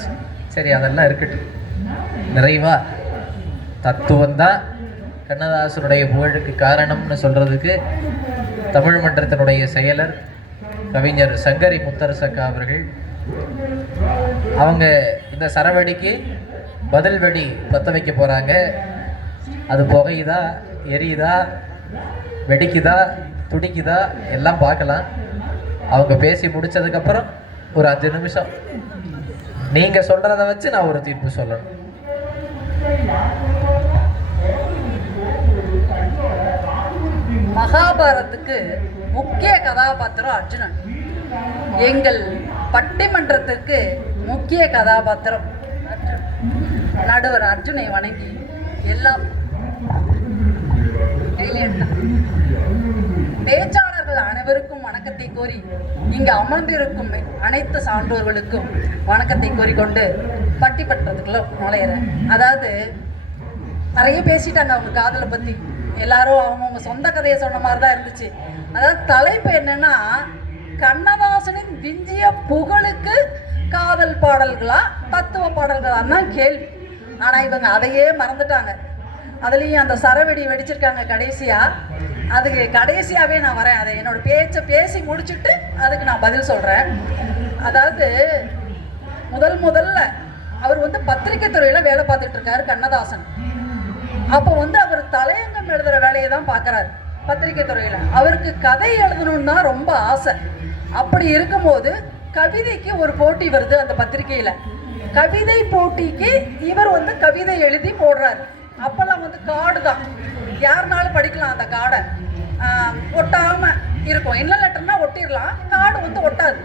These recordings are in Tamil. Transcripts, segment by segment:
ஆச்சு. சரி, அதெல்லாம் இருக்கட்டும். நிறைவா தத்துவந்தான் கண்ணதாசனுடைய புகழுக்கு காரணம்னு சொல்றதுக்கு தமிழ் மன்றத்தினுடைய செயலர் கவிஞர் சங்கரி முத்தரசக்கா அவர்கள் அவங்க இந்த சரவெடிக்கு பதில் வெடி பற்ற வைக்க போகிறாங்க. அது புகையுதா, எரியுதா, வெடிக்குதா, துடிக்குதா எல்லாம் பார்க்கலாம். அவங்க பேசி முடித்ததுக்கப்புறம் ஒரு 5 நிமிஷம் நீங்கள் சொல்கிறத வச்சு நான் ஒரு தீர்ப்பு சொல்லணும். மகாபாரதத்துக்கு முக்கிய கதாபாத்திரம் அர்ஜுனன். எங்கள் பட்டிமன்றத்திற்கு முக்கிய கதாபாத்திரம் நடுவர் அர்ஜுனை வணங்கி எல்லாம் பேச்சாளர்கள் அனைவருக்கும் வணக்கத்தை கோரி இங்கு அமர்ந்திருக்கும் அனைத்து சான்றோர்களுக்கும் வணக்கத்தை கோரிக்கொண்டு பட்டிமன்றத்துக்குள்ள நுழையிறேன். அதாவது நிறைய பேசிட்டாங்க அவங்க காதலை பற்றி. எல்லாரும் அவங்கவுங்க சொந்த கதையை சொன்ன மாதிரி தான் இருந்துச்சு. அதாவது தலைப்பு என்னன்னா, கண்ணதாசனின் விஞ்சிய புகழுக்கு காதல் பாடல்களா தத்துவ பாடல்களான்னு தான் கேள்வி. ஆனால் இவங்க அதையே மறந்துட்டாங்க. அதுலேயும் அந்த சரவெடி வெடிச்சிருக்காங்க கடைசியாக. அதுக்கு கடைசியாகவே நான் வரேன். அதை என்னோடய பேச்சை பேசி முடிச்சுட்டு அதுக்கு நான் பதில் சொல்கிறேன். அதாவது முதல்ல அவர் பத்திரிகை துறையில் வேலை பார்த்துட்டு இருக்காரு கண்ணதாசன். அப்போ அவர் தலையங்கம் எழுதுகிற வேலையை தான் பார்க்குறாரு பத்திரிகை துறையில். அவருக்கு கதை எழுதணும்னு தான் ரொம்ப ஆசை. அப்படி இருக்கும்போது கவிதைக்கு ஒரு போட்டி வருது அந்த பத்திரிகையில். கவிதை போட்டிக்கு இவர் கவிதை எழுதி போடுறாரு. அப்போல்லாம் கார்டு தான், யாருனாலும் படிக்கலாம். அந்த கார்டை ஒட்டாமல் இருக்கும். என்ன லெட்டர்னா ஒட்டிடலாம், கார்டு ஒட்டாது.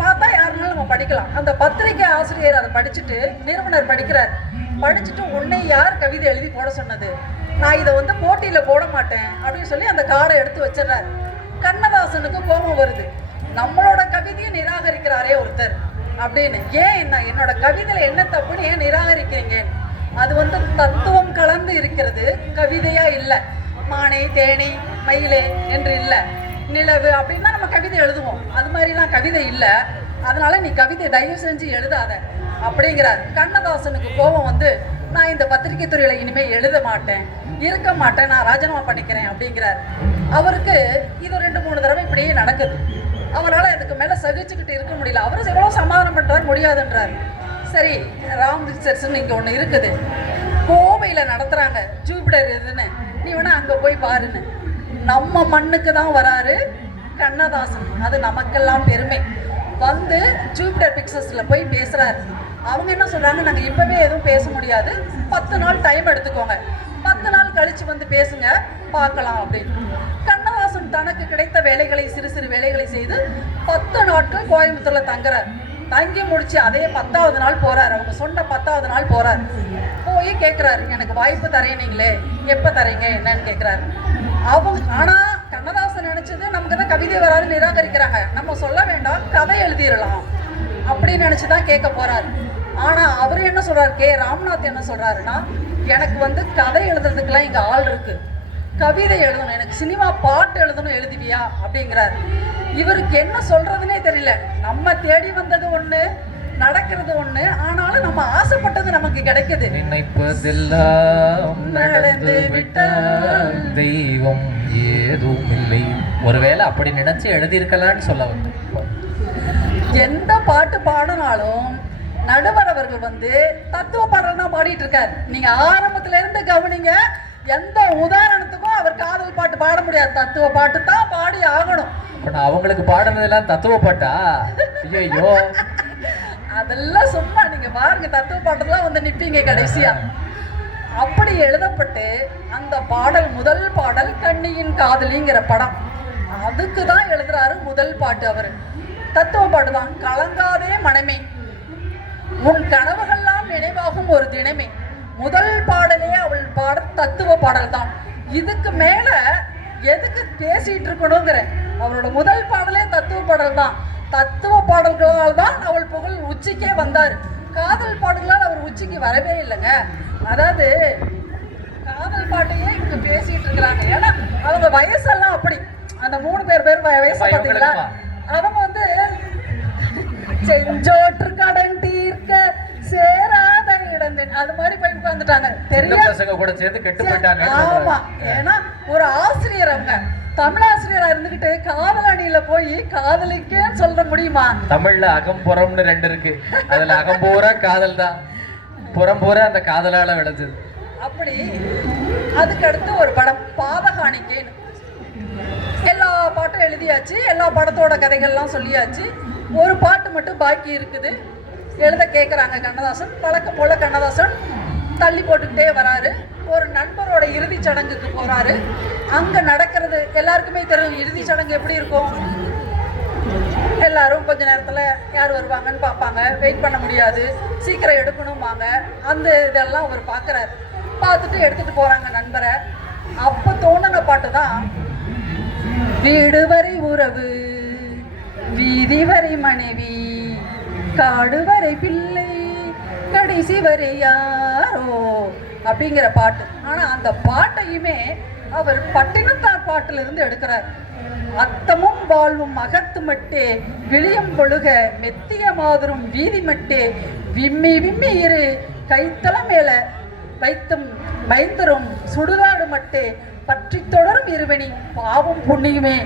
பார்த்தா யாருனாலும் நம்ம படிக்கலாம். அந்த பத்திரிகை ஆசிரியர் அதை படிச்சுட்டு நிறுவனர் படிக்கிறார். படிச்சுட்டு உன்னை யார் கவிதை எழுதி போட சொன்னது, நான் இதை போட்டியில் போட மாட்டேன் அப்படின்னு சொல்லி அந்த கார்டை எடுத்து வச்சிடறாரு. கண்ணதாசனுக்கு கோபம் வருது, நம்மளோட கவிதையை நிராகரிக்கிறாரே ஒருத்தர் அப்படின்னு. ஏன் என்னோட கவிதையில் என்ன தப்புன்னு ஏன் நிராகரிக்கிறீங்க? அது தத்துவம் கலந்து இருக்கிறது, கவிதையா இல்லை. மானே தேனி மயிலே என்று இல்லை, நிலவு அப்படின்னா நம்ம கவிதை எழுதுவோம். அது மாதிரிலாம் கவிதை இல்லை. அதனால நீ கவிதை தயவு செஞ்சு எழுதாத அப்படிங்கிறார். கண்ணதாசனுக்கு கோபம் நான் இந்த பத்திரிகை துறையில் இனிமேல் எழுத மாட்டேன், இருக்க மாட்டேன், நான் ராஜினாமா பண்ணிக்கிறேன் அப்படிங்கிறார். அவருக்கு இது 2-3 தடவை இப்படியே நடக்குது. அவரால் இதுக்கு மேலே சகிச்சுக்கிட்டு இருக்க முடியல. அவர் எவ்வளோ சமாதானம் பண்ணுறாரு, முடியாதுன்றார். சரி, ராம்சர்ஸ்ன்னு இங்கே ஒன்று இருக்குது, கோவையில் நடத்துகிறாங்க, ஜூபிட்டர் இதுன்னு, நீ வேணா அங்கே போய் பாருன்னு. நம்ம மண்ணுக்கு தான் வராரு கண்ணதாசன். அது நமக்கெல்லாம் பெருமை. ஜூபிட்டர் பிக்சர்ஸில் போய் பேசுகிறாரு. அவங்க என்ன சொல்கிறாங்க, நாங்கள் இப்போவே எதுவும் பேச முடியாது, 10 நாள் டைம் எடுத்துக்கோங்க, 10 நாள் கழித்து பேசுங்க பார்க்கலாம் அப்படின்னு. கண்ணதாசன் தனக்கு கிடைத்த வேலைகளை சிறு சிறு வேலைகளை செய்து 10 நாட்கள் கோயம்புத்தூரில் தங்குறார். தங்கி முடிச்சு அதே 10வது நாள் போகிறார். அவங்க சொன்ன 10வது நாள் போகிறார். போய் கேட்குறாரு, எனக்கு வாய்ப்பு தரீங்களே, எப்போ தரீங்க என்னன்னு கேட்குறாரு. ஆனால் கண்ணதாசன் நினச்சது நமக்கு தான் கவிதை வராது, நிராகரிக்கிறாங்க, நம்ம சொல்ல வேண்டாம், கதை எழுதிடலாம் அப்படின்னு நினச்சி தான் கேட்க போகிறாரு. ஆனால் அவர் என்ன சொல்கிறார், கே ராம்நாத் என்ன சொல்கிறாருன்னா, எனக்கு கதை எழுதுறதுக்கெல்லாம் இங்கே ஆள் இருக்குது, கவிதை எழுதணும், எனக்கு சினிமா பாட்டு எழுதணும், எழுதுவியா அப்படிங்கிறார். இவருக்கு என்ன சொல்கிறதுனே தெரியல. நம்ம தேடி வந்தது ஒன்று, நடக்கிறது ஒன்று, ஆனாலும் நம்ம ஆசைப்பட்டது நமக்கு கிடைக்குது. நினைப்பதெல்லாம் நடந்து விட்டால் தெய்வம் ஏதும் இல்லை. ஒருவேளை அப்படி நினைச்சு எழுதியிருக்கலான்னு சொல்ல வந்து, எந்த பாட்டு பாடினாலும் நடுவர் அவர்கள் தத்துவ பாடல் தான் பாடிட்டு இருக்காரு. நீங்க ஆரம்பத்துல இருந்து கவனிங்க, எந்த உதாரணத்துக்கும் அவர் காதல் பாட்டு பாட முடியாது, தத்துவ பாட்டு தான் பாடி ஆகணும். அவங்களுக்கு பாடுனதெல்லாம் தத்துவ பாட்டா? ஐயோ, அதெல்லாம் சும்மா நீங்க பாருங்க, தத்துவ பாட்டுலாம் நிப்பீங்க கடைசியா. அப்படி எழுதப்பட்டு அந்த பாடல், முதல் பாடல் கண்ணியின் காதலிங்கிற படம், அதுக்கு தான் எழுதுறாரு முதல் பாட்டு. அவரு தத்துவ பாட்டு தான். கலங்காதே மனமே, உன் கனவுகள்லாம் நினைவாகும் ஒரு தினமே. முதல் பாடலே அவள் பாட தத்துவ பாடல் தான். இதுக்கு மேல எதுக்கு பேசிட்டு இருக்கணுங்கிற, அவரோட முதல் பாடலே தத்துவ பாடல் தான். தத்துவ பாடல்களால் தான் அவள் புகழ் உச்சிக்கே வந்தார். காதல் பாடல்களால் அவர் உச்சிக்கு வரவே இல்லைங்க. அதாவது காதல் பாட்டையே இவங்க பேசிட்டு இருக்கிறாங்க. ஏன்னா அவங்க வயசெல்லாம் அப்படி, அந்த 3 பேர் வயசு பார்த்தீங்களா, அவங்க செஞ்சோற்று கடன் தீர்க்க நிறைய பசங்க கூட சேர்ந்து கெட்டு போயிட்டாங்க. ஆமா, ஏன்னா ஒரு ஆசிரியர் அவங்க தமிழாசிரியரா இருந்துகிட்டு காதல் அணியில போய் காதலிக்கேன்னு சொல்ல முடியுமா? தமிழ்ல அகம்புறம்னு 2 இருக்கு. அதுல அகம்பூரா காதல் தான், புறம்பூரா அந்த காதலால விளைஞ்சது. அப்படி அதுக்கு அடுத்து ஒரு படம் பாதகாணிக்கைன்னு. எல்லா பாட்டும் எழுதியாச்சு, எல்லா படத்தோட கதைகள்லாம் சொல்லியாச்சு. ஒரு பாட்டு மட்டும் பாக்கி இருக்குது. எழுத கேட்குறாங்க கண்ணதாசன். வழக்கம் போல கண்ணதாசன் தள்ளி போட்டுக்கிட்டே வராரு. ஒரு நண்பரோட இறுதி சடங்குக்கு போறாரு. அங்க நடக்கிறது எல்லாருக்குமே தெரியும். இறுதி சடங்கு எப்படி இருக்கும்? எல்லாரும் கொஞ்ச நேரத்துல யார் வருவாங்கன்னு பார்ப்பாங்க. வெயிட் பண்ண முடியாது, சீக்கிரம் எடுக்கணும்பாங்க. அந்த இதெல்லாம் அவர் பார்க்குறாரு. பார்த்துட்டு எடுத்துட்டு போறாங்க நண்பரை. அப்போ தோணுன பாட்டு தான் வீடு வரை உறவு, வீதி வரை மனைவி, காடு வரை பிள்ளை, கடைசி வரை யாரோ அப்படிங்கிற பாட்டு. ஆனா அந்த பாட்டையுமே அவர் பட்டினத்தார் பாட்டுல இருந்து எடுக்கிறார். அத்தமும் வாழ்வும் அகத்து மட்டே, விளியம் பொழுக மெத்திய மாதரும் வீதி மட்டே, விம்மி விம்மி இரு கைத்தல மேல வைத்தும் மைந்தரும் சுடுகாடு மட்டே, பற்றி தொடரும் இருவனி பாவம் புண்ணியுமே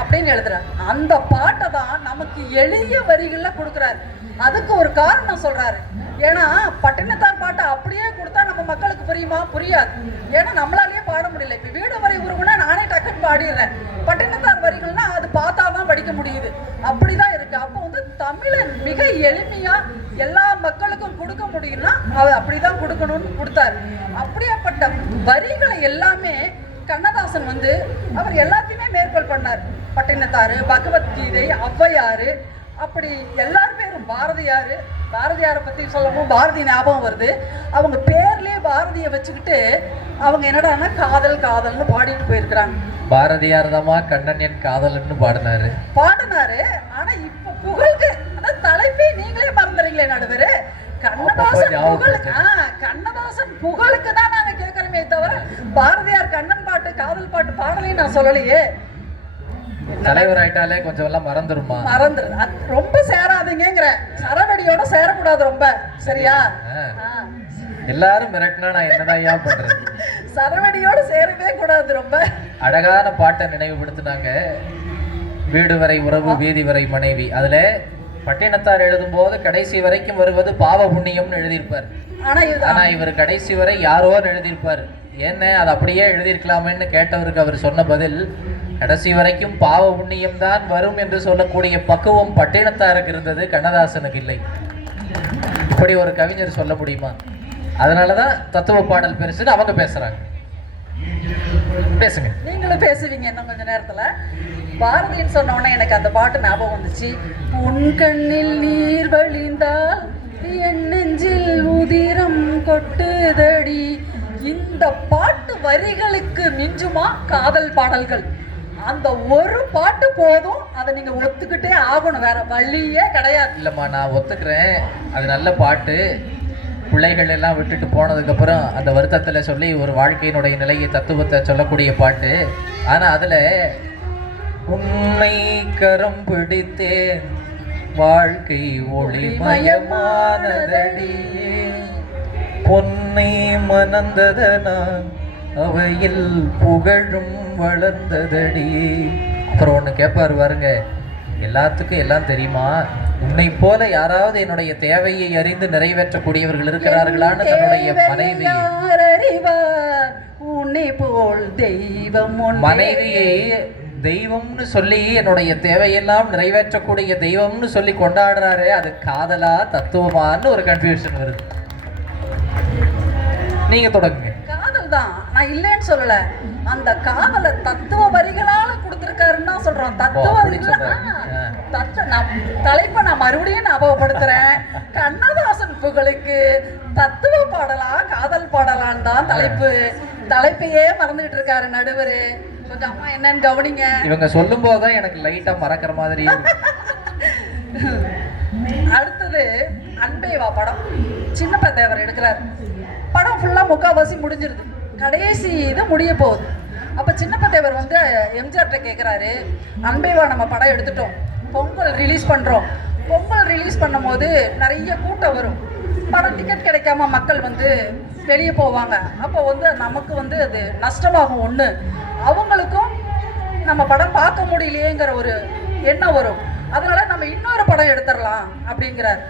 அப்படின்னு எழுதுறார். அந்த பாட்டை தான் நமக்கு எளிய வரிகள்ல கொடுக்குறாரு. அதுக்கு ஒரு காரணம் சொல்றாரு. ஏன்னா பட்டினத்தார் பாட்டை அப்படியே கொடுத்தா நம்ம மக்களுக்கு புரியுமா? புரியாது. ஏன்னா நம்மளாலேயே பாட முடியல. இப்போ வீடு வரை உருவுனா நானே டக்குன்னு பாடிடுறேன். பட்டினத்தார் வரிகள்னா அது பார்த்தா தான் படிக்க முடியுது. அப்படிதான் இருக்கு. அப்போ வந்து தமிழை மிக எளிமையா எல்லா மக்களுக்கும் கொடுக்க முடியும்னா அது அப்படிதான் கொடுக்கணும்னு கொடுத்தாரு. அப்படியாப்பட்ட வரிகளை எல்லாமே கண்ணதாசன் வந்து அவர் எல்லாத்தையுமே மேற்கோள் பண்ணார். பட்டினத்தாரு, பகவத்கீதை, ஔவையாரு, அப்படி எல்லார் பேரும் பாரதியாரு. பாரதியாரை பற்றி சொல்லவும் பாரதி ஞாபகம் வருது. அவங்க பேர்லேயே பாரதியை வச்சுக்கிட்டு அவங்க என்னடான்னா காதல் காதல்னு பாடிட்டு போயிருக்கிறாங்க. பாரதியார் தாமா கண்ணன் என் காதல்னு பாடினாரு. ஆனா இப்ப புகழுக்கு அதாவது தலைப்பே நீங்களே மறந்துறீங்களே நடுவர். கண்ணதாசன் புகழுக்கு கண்ணதாசன் புகழுக்கு தான் நாங்க கேட்கறோமே தவிர பாரதியார் கண்ணன் பாட்டு காதல் பாட்டு பாடலையும் நான் சொல்லலையே. தலைவர் ஆயிட்டாலே கொஞ்சம் எல்லாம் மறந்துருமா? மறந்துரு. ரொம்ப சேராதீங்கிற சரவடியோட சேரக்கூடாது ரொம்ப, சரியா? எல்லாரும் மிரட்டினா நான் என்னதான் ஐயா பண்றது? சரவடியோட சேரவே கூடாது. ரொம்ப அழகான பாட்டை நினைவுபடுத்தினாங்க. வீடு வரை உறவு, வீதி வரை மனைவி. அதுல பட்டினத்தார் எழுதும் போது கடைசி வரைக்கும் வருவது பாவ புண்ணியம்னு எழுதியிருப்பார். ஆனா இவர் கடைசி வரை யாரோன்னு எழுதியிருப்பார். என்ன அது அப்படியே எழுதியிருக்கலாமேன்னு கேட்டவருக்கு அவர் சொன்ன பதில், கடைசி வரைக்கும் பாவ புண்ணியம் தான் வரும் என்று சொல்லக்கூடிய பக்குவம் பட்டினத்தாருக்கு இருந்தது, கண்ணதாசனுக்கு இல்லை. இப்படி ஒரு கவிஞர் சொல்ல முடியுமா? அதனாலதான் தத்துவ பாடல் பெருசுன்னு அவங்க பேசுறாங்க. பேசுங்க, நீங்களும் பேசுவீங்க இன்னும் கொஞ்ச நேரத்துல. பாரதின்னு சொன்ன உடனே எனக்கு அந்த பாட்டு ஞாபகம் வந்துச்சு. உன் கண்ணில் நீர் வழிந்தால் என் நெஞ்சில் உதிரம் கொட்டுதடி. இந்த பாட்டு வரிகளுக்கு மிஞ்சுமா காதல் பாடல்கள்? அந்த ஒரு பாட்டு போதும். அதை நீங்க ஒத்துக்கிட்டே ஆகணும், வேற வழியே கிடையாது. இல்லம்மா, நான் ஒத்துக்கிறேன், அது நல்ல பாட்டு. பிள்ளைகள் எல்லாம் விட்டுட்டு போனதுக்கு அப்புறம் அந்த வருத்தத்துல சொல்லி ஒரு வாழ்க்கையினுடைய நிலையை தத்துவத்தை சொல்லக்கூடிய பாட்டு. ஆனா அதுல உன்னை கரம் பிடித்தேன் வாழ்க்கை ஒளிமயமானதடி, பொன்னை மணந்ததனால் அவையில் புகழும் வளர்ந்ததடி. அப்புறம் ஒன்று கேட்பார் பாருங்க, எல்லாத்துக்கும் எல்லாம் தெரியுமா, உன்னை போல யாராவது என்னுடைய தேவையை அறிந்து நிறைவேற்றக்கூடியவர்கள் இருக்கிறார்களான்னு தன்னுடைய மனைவியை தெய்வம்னு சொல்லி என்னுடைய தேவையெல்லாம் நிறைவேற்றக்கூடிய தெய்வம்னு சொல்லி கொண்டாடுறாரு. அது காதலா தத்துவமான்னு ஒரு கன்ஃபியூஷன் வருது. நீங்க தொடங்குங்க. காதல் தான், நான் இல்லைன்னு சொல்லல. அந்த காதலை தத்துவ வரிகளால கொடுத்திருக்காருன்னு தான் சொல்றோம். தத்துவ தலைப்பை நான் மறுபடியும் ஞாபகப்படுத்துறேன். கண்ணதாசன் புகழுக்கு தத்துவ பாடலா காதல் பாடலான்னு தான் தலைப்பு. தலைப்பையே மறந்துகிட்டு இருக்காரு நடுவர். கொஞ்சம் அம்மா என்னன்னு கவனிங்க. இவங்க சொல்லும் போதுதான் எனக்கு லைட்டா மறக்கிற மாதிரி. அடுத்தது அன்பே வா படம். சின்னப்ப தேவர் எடுக்கிறார். படம் ஃபுல்லா முக்காவாசி முடிஞ்சிருது. கடைசி இது முடிய போகுது. அப்ப சின்னப்ப தேவர் வந்து எம்ஜிஆர்ட்ட கேட்கிறாரு, அன்பேவா நம்ம படம் எடுத்துட்டோம், பொங்கல் ரிலீஸ் பண்றோம். பொங்கல் ரிலீஸ் பண்ணும் போது நிறைய கூட்டம் வரும். படம் டிக்கெட் கிடைக்காம மக்கள் வந்து வெளியே போவாங்க. அப்போ வந்து நமக்கு வந்து அது நஷ்டமாகும். ஒன்று, அவங்களுக்கும் நம்ம படம் பார்க்க முடியலையேங்கிற ஒரு எண்ணம் வரும். அதனால நம்ம இன்னொரு படம் எடுத்துடலாம் அப்படிங்கிறார்.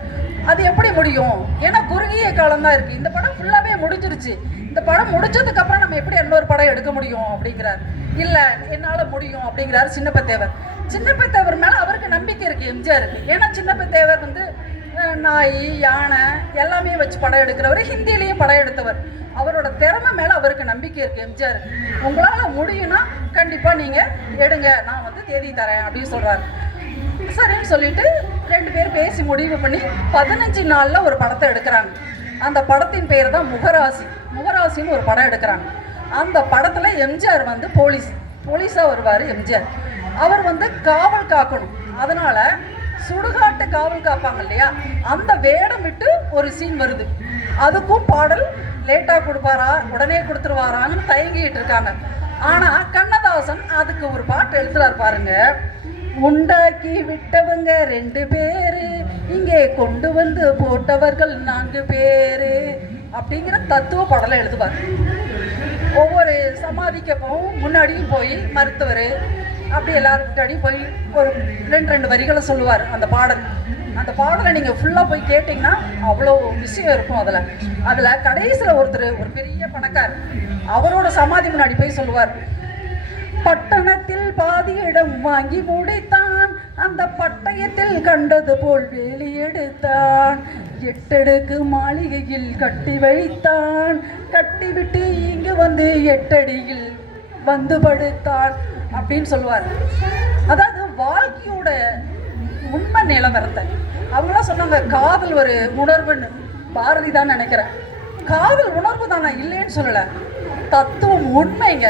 அது எப்படி முடியும்? ஏன்னா குறுகிய காலம் தான் இருக்குது. இந்த படம் ஃபுல்லாகவே முடிஞ்சிருச்சு. இந்த படம் முடிச்சதுக்கப்புறம் நம்ம எப்படி இன்னொரு படம் எடுக்க முடியும் அப்படிங்கிறார். இல்லை, என்னால் முடியும் அப்படிங்கிறாரு சின்னப்பத்தேவர். சின்னப்பத்தேவர் மேலே அவருக்கு நம்பிக்கை இருக்குது எம்ஜிஆருக்கு. ஏன்னா சின்னப்பத்தேவர் வந்து நாய், யானை எல்லாமே வச்சு படம் எடுக்கிறவர், ஹிந்திலையும் படம் எடுத்தவர். அவரோட திறமை மேலே அவருக்கு நம்பிக்கை இருக்குது எம்ஜிஆர். உங்களால் முடியும்னா கண்டிப்பாக நீங்கள் எடுங்க, நான் வந்து தேதி தரேன் அப்படின்னு சொல்கிறாரு. சரின்னு சொல்லிட்டு 2 பேர் பேசி முடிவு பண்ணி 15 நாளில் ஒரு படத்தை எடுக்கிறாங்க. அந்த படத்தின் பேர் தான் முகராசி. முகராசின்னு ஒரு படம் எடுக்கிறாங்க. அந்த படத்தில் எம்ஜிஆர் வந்து போலீஸாக வருவார் எம்ஜிஆர். அவர் வந்து காவல் காக்கணும். அதனால் சுடுகாட்டு காவல் காப்பாங்க இல்லையா, அந்த வேடம் விட்டு ஒரு சீன் வருது. அதுக்கும் பாடல் லேட்டாக கொடுப்பாரா உடனே கொடுத்துருவாரான்னு தயங்கிட்டு இருக்காங்க. ஆனால் கண்ணதாசன் அதுக்கு ஒரு பாட்டு எழுதுறாரு பாருங்க. உண்டாக்கி விட்டவங்க 2 பேரு, இங்கே கொண்டு வந்து போட்டவர்கள் 4 பேரு அப்படிங்கிற தத்துவ பாடலை எழுதுவார். ஒவ்வொரு சமாதிக்கப்பவும் முன்னாடியும் போய் மருத்துவர் அப்படி எல்லாரும் முன்னாடியும் போய் ஒரு 2 வரிகளை சொல்லுவார் அந்த பாடல். அந்த பாடலை நீங்கள் ஃபுல்லாக போய் கேட்டிங்கன்னா அவ்வளோ விஷயம் இருக்கும். அதில் கடைசியில் ஒருத்தர், ஒரு பெரிய பணக்கார், அவரோட சமாதி முன்னாடி போய் சொல்லுவார், பட்டணத்தில் பாதி இடம் வாங்கி முடித்தான், அந்த பட்டயத்தில் கண்டது போல் வேலி எடுத்தான், 8 அடுக்கு மாளிகையில் கட்டி வைத்தான், கட்டிவிட்டு இங்கு வந்து 8 அடியில் வந்து படுத்தான் அப்படின்னு சொல்லுவார். அதாவது வாழ்க்கையோட உண்மை நிலவரத்தை அவங்களாம் சொன்னாங்க. காதல் ஒரு உணர்வுன்னு பாரதி தான் நினைக்கிறேன். காதல் உணர்வு தானே, இல்லைன்னு சொல்லலை, தத்துவம் உண்மைங்க.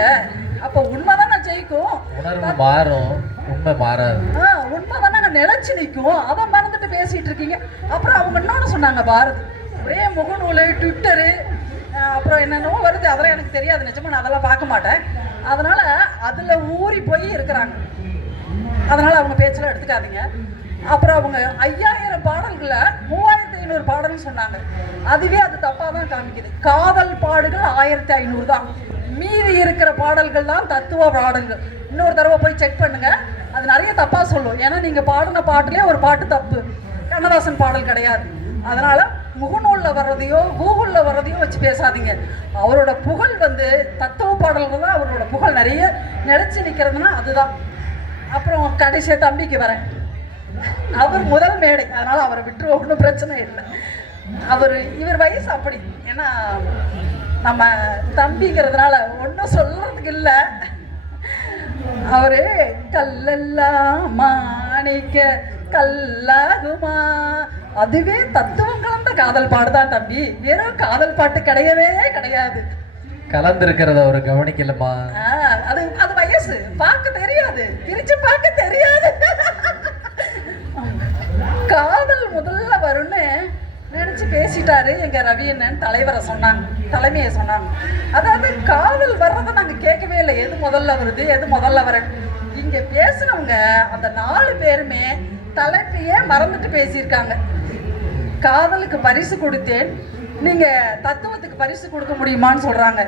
அப்போ உண்மை தானே ஜெயிக்கும், உணர்வு மாறும், உண்மை மாறாது. உண்மை தானே நிலைச்சு நிற்கும். அதை மறந்துட்டு பேசிட்டு இருக்கீங்க. அப்புறம் அவங்க இன்னொன்று சொன்னாங்க, பாரதி ஒரே முகநூல், ட்விட்டரு, அப்புறம் என்னென்னவோ வருது, அதெல்லாம் எனக்கு தெரியாது நிஜமா, நான் அதெல்லாம் பார்க்க மாட்டேன். அதனால அதில் ஊறி போய் இருக்கிறாங்க. அதனால அவங்க பேச்செல்லாம் எடுத்துக்காதீங்க. அப்புறம் அவங்க 5000 பாடல்களை 3500 பாடல்னு சொன்னாங்க. அதுவே அது தப்பாக தான் காமிக்குது. காதல் பாடுகள் 1500 தான். மீதி இருக்கிற பாடல்கள் தான் தத்துவ பாடல்கள். இன்னொரு தடவை போய் செக் பண்ணுங்க, அது நிறைய தப்பாக சொல்லும். ஏன்னா நீங்கள் பாடின பாட்டுலேயே ஒரு பாட்டு தப்பு, கண்ணதாசன் பாடல் கிடையாது. அதனால முகநூலில் வர்றதையோ கூகுளில் வர்றதையோ வச்சு பேசாதீங்க. அவரோட புகழ் வந்து தத்துவ பாடல்கள் தான் அவரோட புகழ் நிறைய நிலைச்சி நிற்கிறதுனா அதுதான். அப்புறம் கடைசியாக தம்பிக்கு வரேன். அவர் முதல் மேடை, அதனால் அவரை விட்டுருவோம், ஒன்றும் பிரச்சனை இல்லை. இவர் வயசு அப்படி. ஏன்னா நம்ம தம்பிங்கிறதுனால ஒன்றும் சொல்கிறதுக்கு இல்லை. அவரு கல்லெல்லாம் மாணிக்க கல்லாகுமா, அதுவே தத்துவம் கலந்த காதல் பாடுதான் தம்பி. வெறும் காதல் பாட்டு கிடையவே கிடையாது. கலந்துருக்கிறத அவர் கவனிக்கலமா. அது வயசு, பார்க்க தெரியாது, பிரிச்சு பார்க்க தெரியாது. காதல் முதல்ல வரும்னு நினைச்சு பேசிட்டாரு எங்க ரவி அண்ணன். தலைமையை சொன்னாங்க. அதாவது காதல் வர்றதை நாங்க கேட்கவே இல்லை. எது முதல்ல வருது, எது முதல்ல வர. இங்க பேசினவங்க அந்த 4 பேருமே தலைப்பையே மறந்துட்டு பேசியிருக்காங்க. காதலுக்கு பரிசு கொடுத்தேன், நீங்க தத்துவத்துக்கு பரிசு கொடுக்க முடியுமான்னு சொல்றாங்க.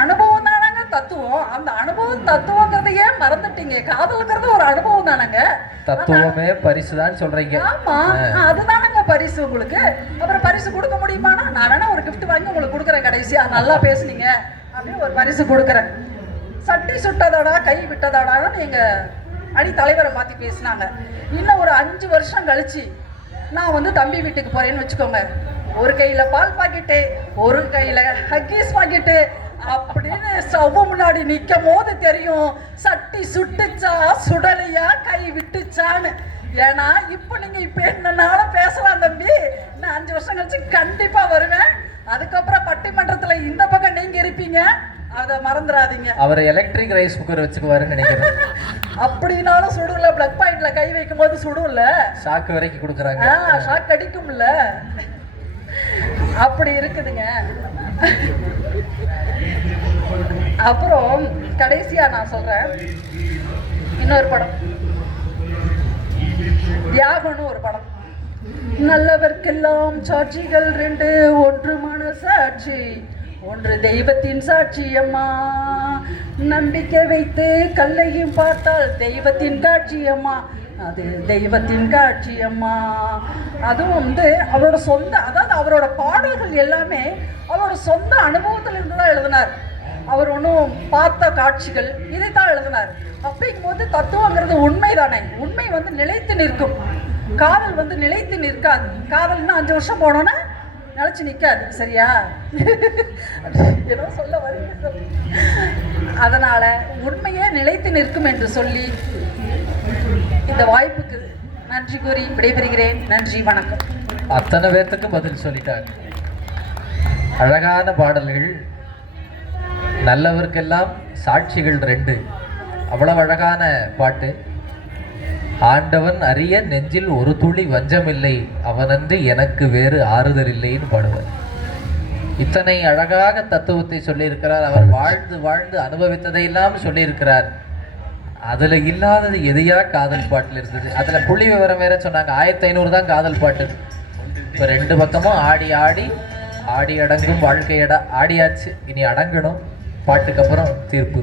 அனுபவம் தானங்க தத்துவம். அந்த அனுபவம் தத்துவங்கிறதையே மறந்துட்டீங்க. காதலுங்கிறது ஒரு அனுபவம் தானங்க. தத்துவமே பரிசு தான் சொல்றீங்க. ஆமா, அதுதானங்க பரிசு உங்களுக்கு. அப்புறம் பரிசு கொடுக்க முடியுமானா, நான் வேணா ஒரு கிஃப்ட் வாங்கி உங்களுக்கு கொடுக்குறேன், கடைசியா நல்லா பேசுனீங்க அப்படின்னு ஒரு பரிசு கொடுக்குறேன். சட்டி சுட்டதோட கை விட்டதோடான்னு எங்க அணி தலைவரை பார்த்து பேசினாங்க. இன்னும் ஒரு 5 வருஷம் கழிச்சு நான் வந்து தம்பி வீட்டுக்கு போறேன்னு வச்சுக்கோங்க, ஒரு கையில பால் பாக்கெட்டு, ஒரு கையில ஹக்கீஸ் பாக்கெட்டு அப்படின்னு ஸ்டவ் முன்னாடி நிற்கும் போது தெரியும் சட்டி சுட்டுச்சா சுடலையா கை விட்டுச்சான்னு. ஏன்னா இப்போ நீங்க இப்ப என்னன்னாலும் பேசலாம் தம்பி, இன்னும் 5 வருஷம் கழிச்சு கண்டிப்பா வருவேன். அதுக்கப்புறம் பட்டிமன்றத்துல இந்த பக்கம் நீங்க இருப்பீங்க, அதை மறந்துடாதீங்க. அவர் எலக்ட்ரிக் ரைஸ் குக்கர் வச்சுக்குவாருன்னு நினைக்கிறேன். அப்படின்னாலும் சுடுல, பிளக் பாயிண்ட்ல கை வைக்கும் போது சுடும்ல, ஷாக்கு வரைக்கும் கொடுக்குறாங்க, ஷாக் அடிக்கும்ல, அப்படி இருக்குதுங்க. அப்புறம் கடைசியா நான் சொல்றேன், இன்னொரு படம் தியாகம்னு ஒரு படம். நல்லவர்க்கெல்லாம் சாட்சிகள் ரெண்டு, ஒன்று மனசாட்சி, ஒன்று தெய்வத்தின் சாட்சி அம்மா. நம்பிக்கை வைத்து கல்லையும் பார்த்தால் தெய்வத்தின் காட்சி அம்மா, அது தெய்வத்தின் காட்சி அம்மா. அதுவும் வந்து அவரோட சொந்த, அதாவது அவரோட பாடல்கள் எல்லாமே அவரோட சொந்த அனுபவத்திலிருந்து தான் எழுதினார். அவர் ஒன்றும் பார்த்த காட்சிகள் இதைத்தான் எழுதினார். அப்படிங்கும்போது தத்துவங்கிறது உண்மை தானே. உண்மை வந்து நிலைத்து நிற்கும், காதல் வந்து நிலைத்து நிற்காது. காதல்னா 5 வருஷம் போனோன்னா நிலச்சி நிற்காது. சரியா? ஏதோ சொல்ல வருங்க. அதனால உண்மையே நிலைத்து நிற்கும் என்று சொல்லி இந்த வாய்ப்புக்கு நன்றி கூறி விடைபெறுகிறேன். நன்றி, வணக்கம். அத்தனை பேர்த்துக்கும் பதில் சொல்லிட்டாங்க. அழகான பாடல்கள், நல்லவர்க்கெல்லாம் சாட்சிகள் ரெண்டு, அவ்வளவு அழகான பாட்டு. ஆண்டவன் அறிய நெஞ்சில் ஒரு துளி வஞ்சமில்லை, அவனன்று எனக்கு வேறு ஆறுதல் இல்லைன்னு பாடுவார். இத்தனை அழகாக தத்துவத்தை சொல்லியிருக்கிறார். அவர் வாழ்ந்து வாழ்ந்து அனுபவித்ததையெல்லாம் சொல்லியிருக்கிறார். அதில் இல்லாதது எதையா காதல் பாட்டில் இருந்தது. அதில் புள்ளி விவரம் வேற சொன்னாங்க, 1500 தான் காதல் பாட்டு. இப்போ 2 பக்கமும் ஆடி ஆடி ஆடி அடங்கும் வாழ்க்கையடா, ஆடியாச்சு, இனி அடங்கணும். பாட்டுக்கு அப்புறம் தீர்ப்பு.